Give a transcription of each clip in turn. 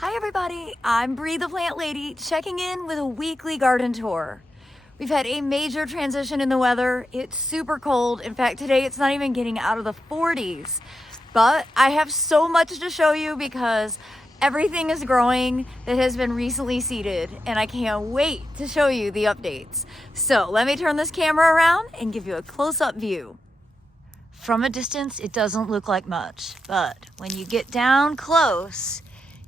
Hi everybody, I'm Bree the Plant Lady, checking in with a weekly garden tour. We've had a major transition in the weather. It's super cold. In fact, today it's not even getting out of the 40s. But I have so much to show you because everything is growing that has been recently seeded, and I can't wait to show you the updates. So let me turn this camera around and give you a close-up view. From a distance, it doesn't look like much, but when you get down close,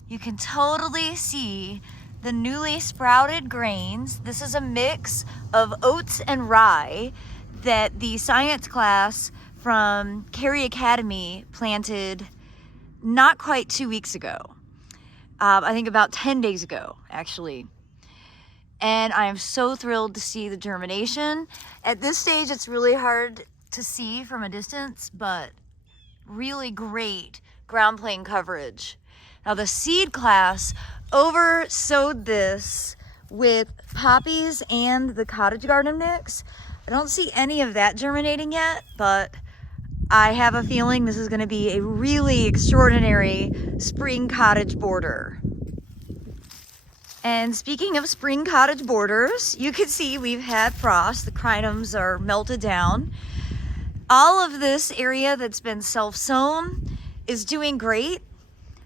you can totally see the newly sprouted grains. This is a mix of oats and rye that the science class from Carey Academy planted not quite 2 weeks ago. I think about 10 days ago, actually. And I am so thrilled to see the germination. At this stage, it's really hard to see from a distance, but really great ground plane coverage. Now the seed class over-sowed this with poppies and the cottage garden mix. I don't see any of that germinating yet, but I have a feeling this is going to be a really extraordinary spring cottage border. And speaking of spring cottage borders, you can see we've had frost. The crinums are melted down. All of this area that's been self-sown is doing great.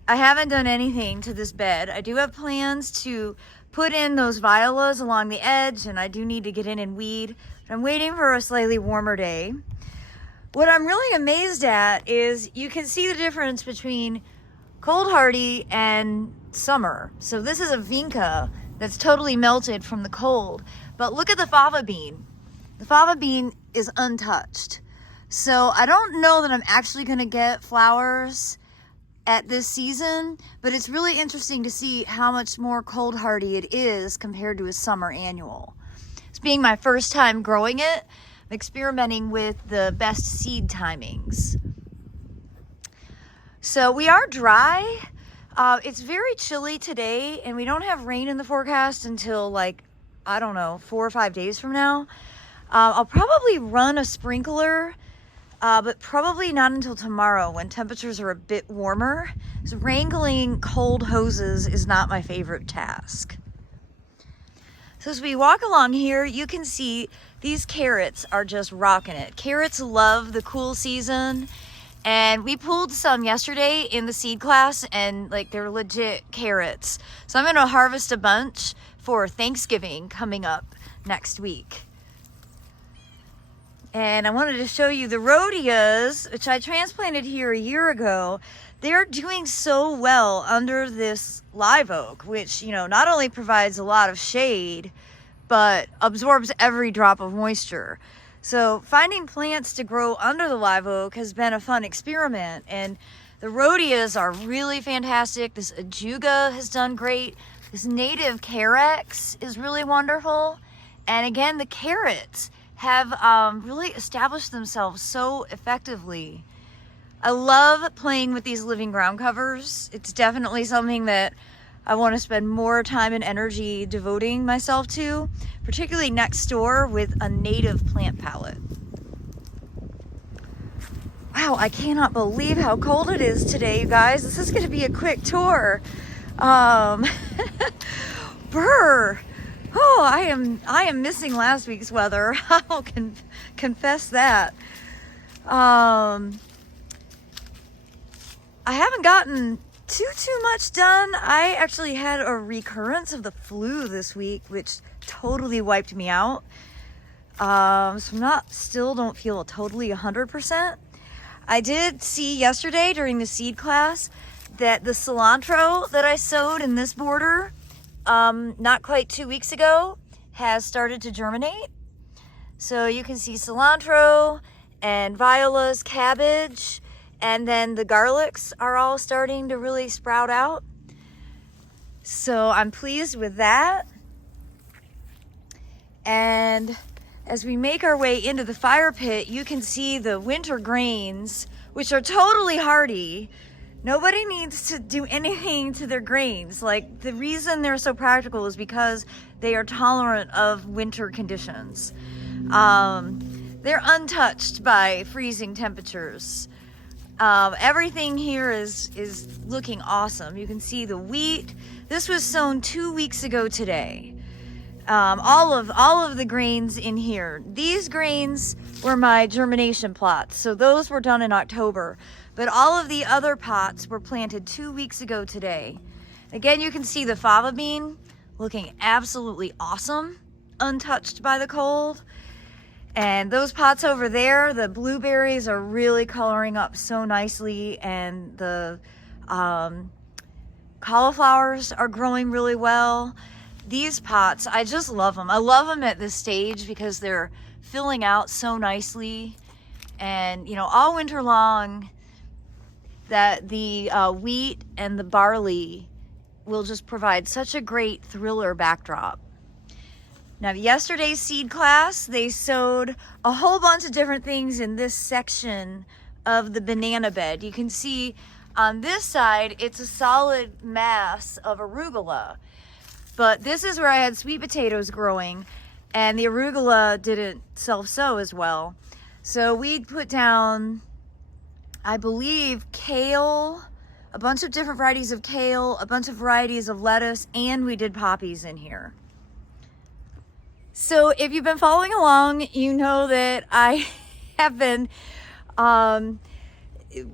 I haven't done anything to this bed. I do have plans to put in those violas along the edge, and I do need to get in and weed. But I'm waiting for a slightly warmer day. What I'm really amazed at is you can see the difference between cold hardy and summer. So this is a vinca that's totally melted from the cold. But look at the fava bean. The fava bean is untouched. So I don't know that I'm actually going to get flowers at this season, but it's really interesting to see how much more cold hardy it is compared to a summer annual. It's being my first time growing it. I'm experimenting with the best seed timings. So we are dry. It's very chilly today, and we don't have rain in the forecast until like, I don't know, 4 or 5 days from now. I'll probably run a sprinkler, but probably not until tomorrow when temperatures are a bit warmer. So wrangling cold hoses is not my favorite task. So as we walk along here, you can see these carrots are just rocking it. Carrots love the cool season, and we pulled some yesterday in the seed class, and like they're legit carrots. So I'm gonna harvest a bunch for Thanksgiving coming up next week. And I wanted to show you the rhodias, which I transplanted here a year ago. They're doing so well under this live oak, which, you know, not only provides a lot of shade, but absorbs every drop of moisture. So finding plants to grow under the live oak has been a fun experiment. And the rhodias are really fantastic. This ajuga has done great. This native carex is really wonderful. And again, the carrots have really established themselves so effectively. I love playing with these living ground covers. It's definitely something that I want to spend more time and energy devoting myself to, particularly next door with a native plant palette. Wow, I cannot believe how cold it is today, you guys. This is going to be a quick tour. Brr. Oh, I am missing last week's weather. I'll confess that. I haven't gotten too much done. I actually had a recurrence of the flu this week, which totally wiped me out. So still don't feel totally 100%. I did see yesterday during the seed class that the cilantro that I sowed in this border not quite 2 weeks ago has started to germinate. So you can see cilantro and violas, cabbage, and then the garlics are all starting to really sprout out. So I'm pleased with that. And as we make our way into the fire pit, you can see the winter grains, which are totally hardy. Nobody needs to do anything to their grains. Like, the reason they're so practical is because they are tolerant of winter conditions. They're untouched by freezing temperatures. Everything here is looking awesome. You can see the wheat. This was sown 2 weeks ago today. All of the grains in here. These grains were my germination plots, so those were done in October. But all of the other pots were planted 2 weeks ago today. Again, you can see the fava bean looking absolutely awesome, untouched by the cold. And those pots over there, the blueberries are really coloring up so nicely, and the cauliflowers are growing really well. These pots, I just love them. I love them at this stage because they're filling out so nicely. And, you know, all winter long, that the wheat and the barley will just provide such a great thriller backdrop. Now, yesterday's seed class, they sowed a whole bunch of different things in this section of the banana bed. You can see on this side, it's a solid mass of arugula. But this is where I had sweet potatoes growing, and the arugula didn't self-sow as well. So we put down, I believe, kale, a bunch of different varieties of kale, a bunch of varieties of lettuce, and we did poppies in here. So if you've been following along, you know that I have been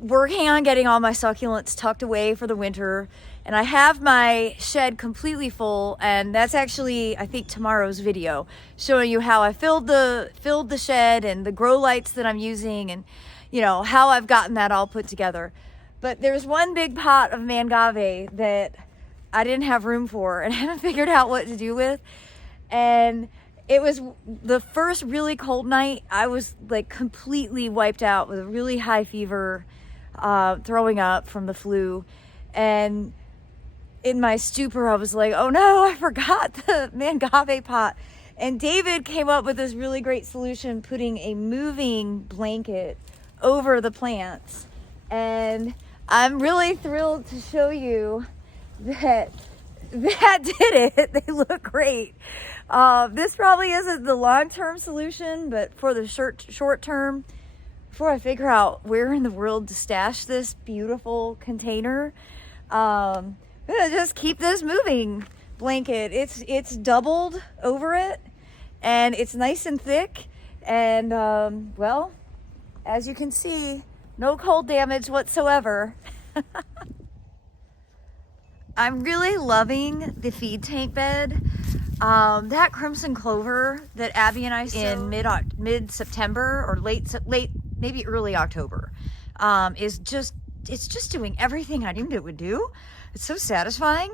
working on getting all my succulents tucked away for the winter. And I have my shed completely full, and that's actually, I think, tomorrow's video, showing you how I filled the shed and the grow lights that I'm using, and you know how I've gotten that all put together. But there's one big pot of mangave that I didn't have room for and haven't figured out what to do with. And it was the first really cold night. I was like completely wiped out with a really high fever, throwing up from the flu, and in my stupor, I was like, oh no, I forgot the mangave pot. And David came up with this really great solution, putting a moving blanket over the plants. And I'm really thrilled to show you that did it. They look great. This probably isn't the long-term solution, but for the short term, before I figure out where in the world to stash this beautiful container, I'm gonna just keep this moving blanket. It's doubled over it, and it's nice and thick, and well, as you can see, no cold damage whatsoever. I'm really loving the feed tank bed. That crimson clover that Abby and I sowed in mid-September or late, maybe early October, it's just doing everything I knew it would do. It's so satisfying.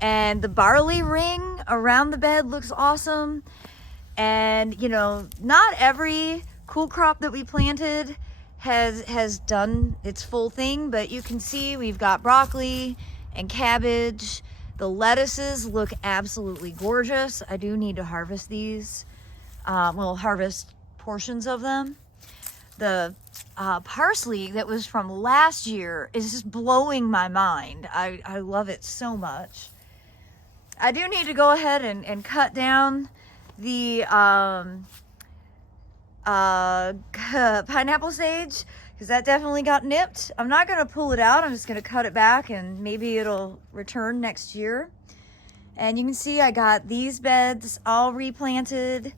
And the barley ring around the bed looks awesome. And you know, not every cool crop that we planted has done its full thing, but you can see we've got broccoli and cabbage. The lettuces look absolutely gorgeous. I do need to harvest these. We'll harvest portions of them. The parsley that was from last year is just blowing my mind. I love it so much. I do need to go ahead and cut down the pineapple sage, because that definitely got nipped. I'm not going to pull it out. I'm just going to cut it back, and maybe it'll return next year. And you can see I got these beds all replanted.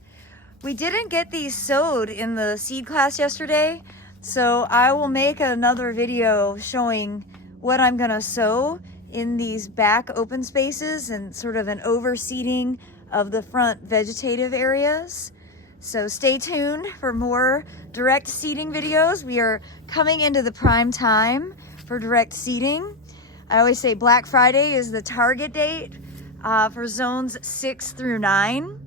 We didn't get these sowed in the seed class yesterday, so I will make another video showing what I'm going to sow in these back open spaces and sort of an overseeding of the front vegetative areas. So stay tuned for more direct seeding videos. We are coming into the prime time for direct seeding. I always say Black Friday is the target date for zones 6 through 9,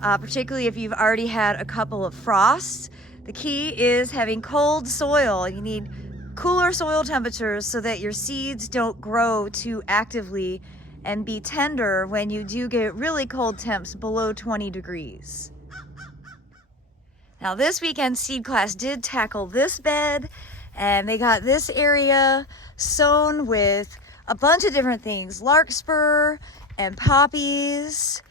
particularly if you've already had a couple of frosts. The key is having cold soil. You need cooler soil temperatures so that your seeds don't grow too actively and be tender when you do get really cold temps below 20 degrees. Now this weekend seed class did tackle this bed, and they got this area sown with a bunch of different things, larkspur and poppies.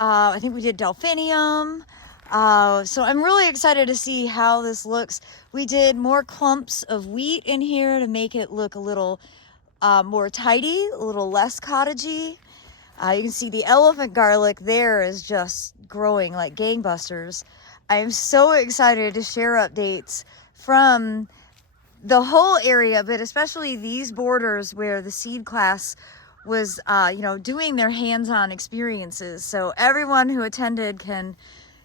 I think we did delphinium. So I'm really excited to see how this looks. We did more clumps of wheat in here to make it look a little more tidy, a little less cottagey. You can see the elephant garlic there is just growing like gangbusters. I am so excited to share updates from the whole area, but especially these borders where the seed class was, doing their hands-on experiences. So everyone who attended can,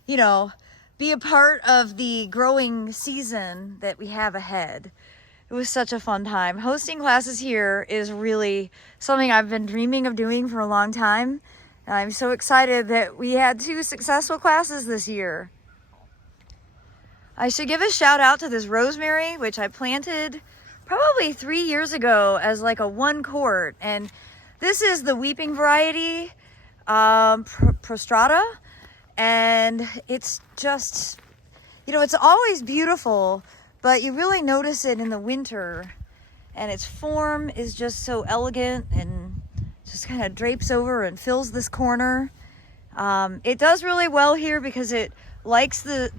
be a part of the growing season that we have ahead. It was such a fun time. Hosting classes here is really something I've been dreaming of doing for a long time. And I'm so excited that we had 2 successful classes this year. I should give a shout out to this rosemary, which I planted probably 3 years ago as like a 1 quart. And this is the weeping variety, prostrata. And it's just, it's always beautiful, but you really notice it in the winter. And its form is just so elegant and just kind of drapes over and fills this corner. It does really well here because it likes the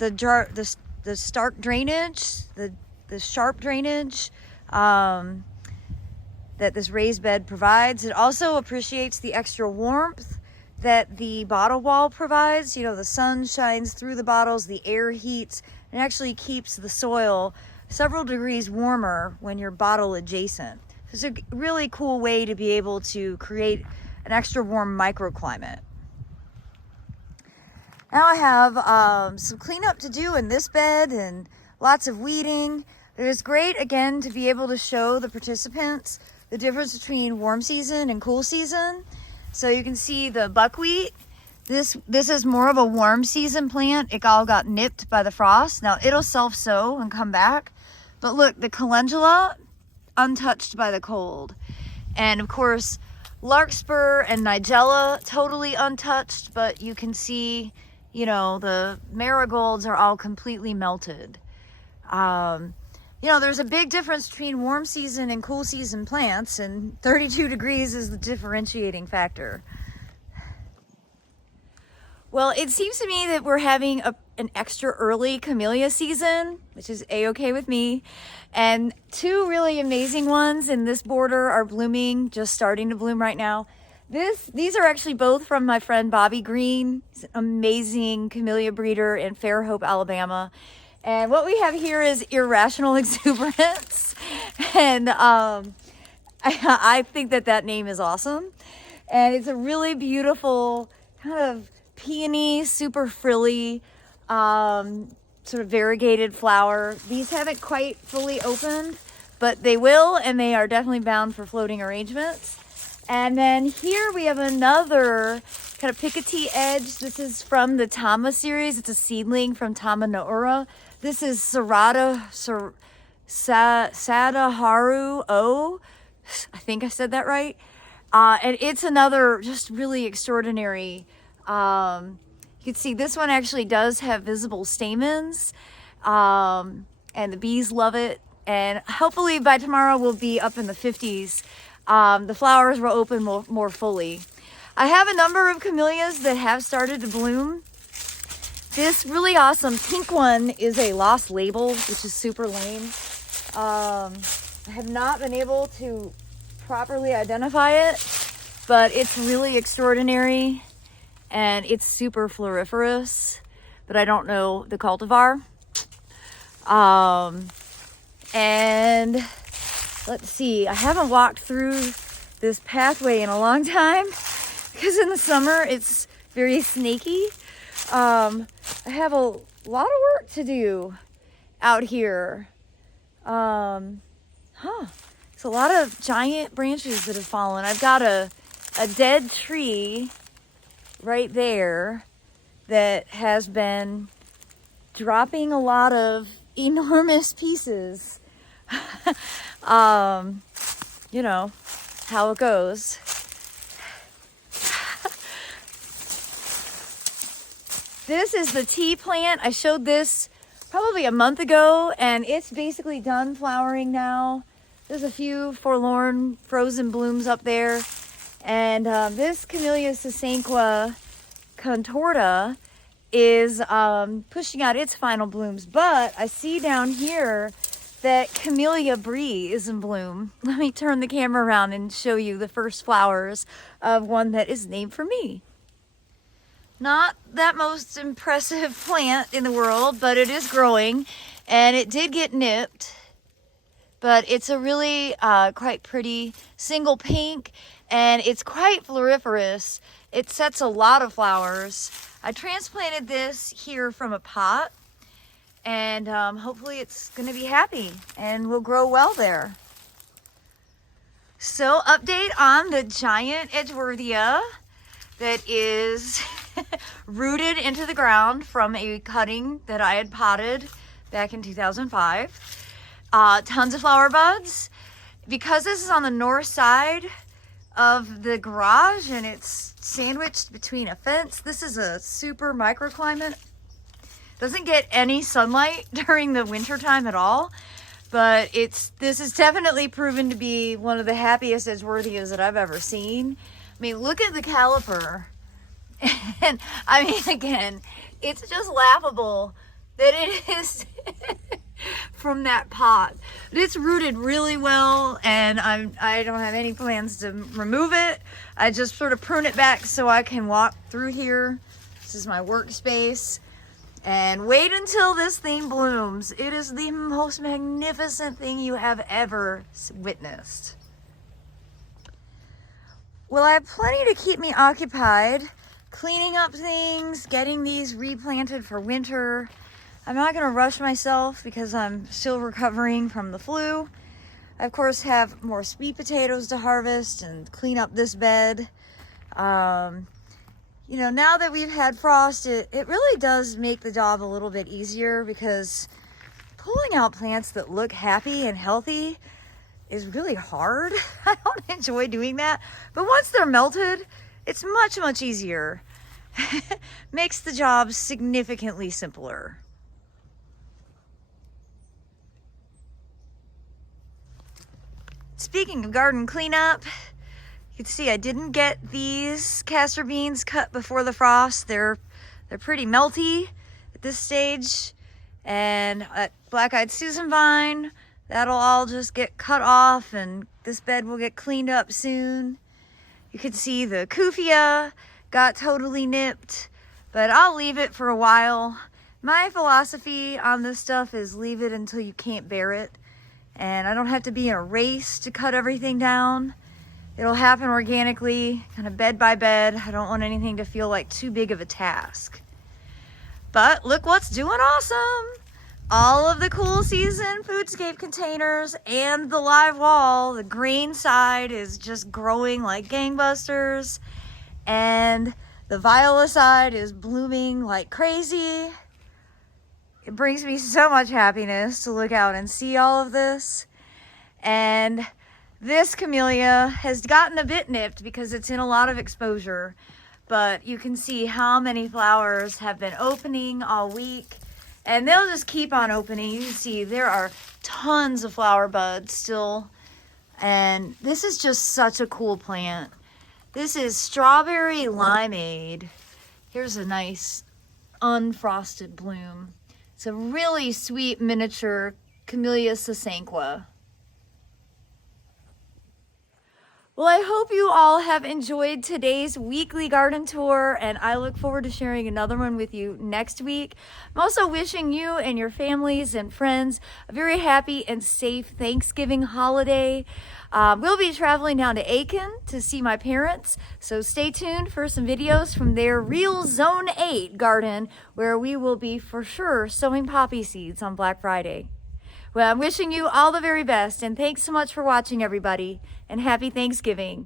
stark drainage, the sharp drainage that this raised bed provides. It also appreciates the extra warmth that the bottle wall provides. The sun shines through the bottles, the air heats, and actually keeps the soil several degrees warmer when you're bottle adjacent. It's a really cool way to be able to create an extra warm microclimate. Now I have some cleanup to do in this bed and lots of weeding. It was great, again, to be able to show the participants the difference between warm season and cool season. So you can see the buckwheat. This is more of a warm season plant. It all got nipped by the frost. Now it'll self-sow and come back. But look, the calendula, untouched by the cold. And of course, larkspur and nigella, totally untouched, but you can see, the marigolds are all completely melted. There's a big difference between warm season and cool season plants, and 32 degrees is the differentiating factor. Well, it seems to me that we're having an extra early camellia season, which is a-okay with me. And 2 really amazing ones in this border are blooming, just starting to bloom right now. These are actually both from my friend Bobby Green. He's an amazing camellia breeder in Fairhope, Alabama. And what we have here is irrational exuberance. And I think that name is awesome. And it's a really beautiful kind of peony, super frilly, sort of variegated flower. These haven't quite fully opened, but they will, and they are definitely bound for floating arrangements. And then here we have another kind of Picotee edge. This is from the Tama series. It's a seedling from Tama Noura. This is Sadaharu O. I think I said that right. And it's another just really extraordinary. You can see this one actually does have visible stamens. And the bees love it. And hopefully by tomorrow we'll be up in the 50s. The flowers will open more fully. I have a number of camellias that have started to bloom. This really awesome pink one is a lost label, which is super lame. I have not been able to properly identify it, but it's really extraordinary and it's super floriferous, but I don't know the cultivar. And let's see, I haven't walked through this pathway in a long time because in the summer it's very snaky. I have a lot of work to do out here. It's a lot of giant branches that have fallen. I've got a dead tree right there that has been dropping a lot of enormous pieces. You know how it goes. This is the tea plant. I showed this probably a month ago, and it's basically done flowering now. There's a few forlorn frozen blooms up there. And this Camellia sasanqua contorta is pushing out its final blooms. But I see down here that Camellia Brie is in bloom. Let me turn the camera around and show you the first flowers of one that is named for me. Not that most impressive plant in the world, but it is growing, and it did get nipped. But it's a really quite pretty single pink, and it's quite floriferous. It sets a lot of flowers. I transplanted this here from a pot, and hopefully it's gonna be happy and will grow well there. So update on the giant Edgeworthia that is rooted into the ground from a cutting that I had potted back in 2005. Tons of flower buds. Because this is on the north side of the garage and it's sandwiched between a fence, this is a super microclimate. Doesn't get any sunlight during the winter time at all, but this is definitely proven to be one of the happiest Edgeworthias that I've ever seen. I mean, look at the caliper. And I mean, again, it's just laughable that it is from that pot. But it's rooted really well, and I don't have any plans to remove it. I just sort of prune it back so I can walk through here. This is my workspace. And wait until this thing blooms. It is the most magnificent thing you have ever witnessed. Well, I have plenty to keep me occupied, cleaning up things, getting these replanted for winter. I'm not gonna rush myself because I'm still recovering from the flu. I, of course, have more sweet potatoes to harvest and clean up this bed. You know, now that we've had frost, it really does make the job a little bit easier, because pulling out plants that look happy and healthy is really hard. I don't enjoy doing that, but once they're melted, it's much, much easier. Makes the job significantly simpler. Speaking of garden cleanup, you can see I didn't get these castor beans cut before the frost. They're pretty melty at this stage. And that black-eyed Susan vine, that'll all just get cut off, and this bed will get cleaned up soon. You can see the Kufia got totally nipped, but I'll leave it for a while. My philosophy on this stuff is leave it until you can't bear it. And I don't have to be in a race to cut everything down. It'll happen organically, kind of bed by bed. I don't want anything to feel like too big of a task. But look what's doing awesome. All of the cool season foodscape containers and the live wall, the green side is just growing like gangbusters. And the viola side is blooming like crazy. It brings me so much happiness to look out and see all of this. And this camellia has gotten a bit nipped because it's in a lot of exposure, but you can see how many flowers have been opening all week, and they'll just keep on opening. You can see there are tons of flower buds still, and this is just such a cool plant. This is strawberry limeade. Here's a nice unfrosted bloom. It's a really sweet miniature Camellia sasanqua. Well, I hope you all have enjoyed today's weekly garden tour, and I look forward to sharing another one with you next week. I'm also wishing you and your families and friends a very happy and safe Thanksgiving holiday. We'll be traveling down to Aiken to see my parents, so stay tuned for some videos from their real Zone 8 garden, where we will be for sure sowing poppy seeds on Black Friday. Well, I'm wishing you all the very best, and thanks so much for watching, everybody, and happy Thanksgiving.